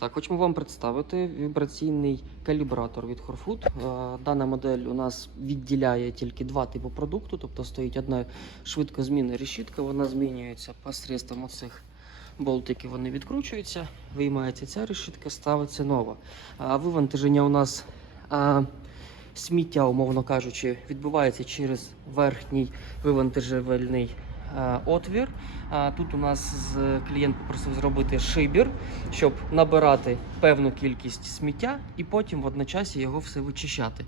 Так, хочемо вам представити вібраційний калібратор від Horfood. Е, Дана модель у нас відділяє тільки два типи продукту, тобто стоїть одна швидкозмінна решітка, вона змінюється посредством оцих болтиків, вони відкручуються, виймається ця решітка, ставиться нова. А вивантаження у нас а, сміття, умовно кажучи, відбувається через верхній вивантажувальний отвір. Тут у нас клієнт попросив зробити шибір, щоб набирати певну кількість сміття і потім в одночасі його все вичищати.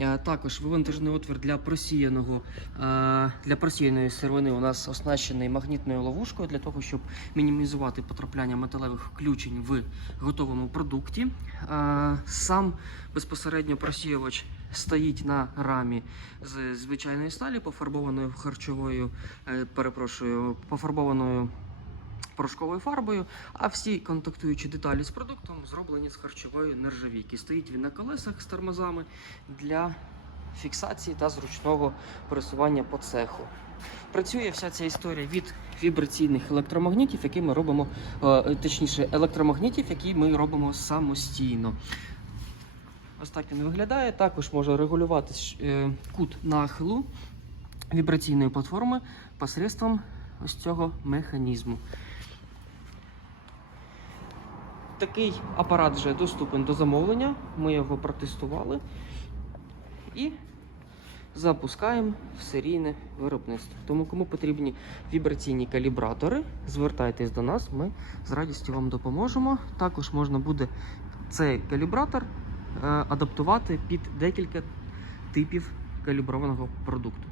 Е, Також вивантажний отвір для просіяного е, для просіяної сировини у нас оснащений магнітною ловушкою для того, щоб мінімізувати потрапляння металевих включень в готовому продукті. Е, Сам безпосередньо просіювач стоїть на рамі з звичайної сталі, пофарбованою харчовою, е, перепрошую, пофарбованою порошковою фарбою, а всі контактуючі деталі з продуктом зроблені з харчової нержавійки. Стоїть він на колесах з тормозами для фіксації та зручного пересування по цеху. Працює вся ця історія від вібраційних електромагнітів, які ми робимо, е, точніше, електромагнітів, які ми робимо самостійно. Ось так він виглядає. Також може регулювати е, кут нахилу вібраційної платформи посредством ось цього механізму. Такий апарат вже доступен до замовлення. Ми його протестували і запускаємо в серійне виробництво. Тому, кому потрібні вібраційні калібратори, звертайтесь до нас, ми з радістю вам допоможемо. Також можна буде цей калібратор адаптувати під декілька типів каліброваного продукту.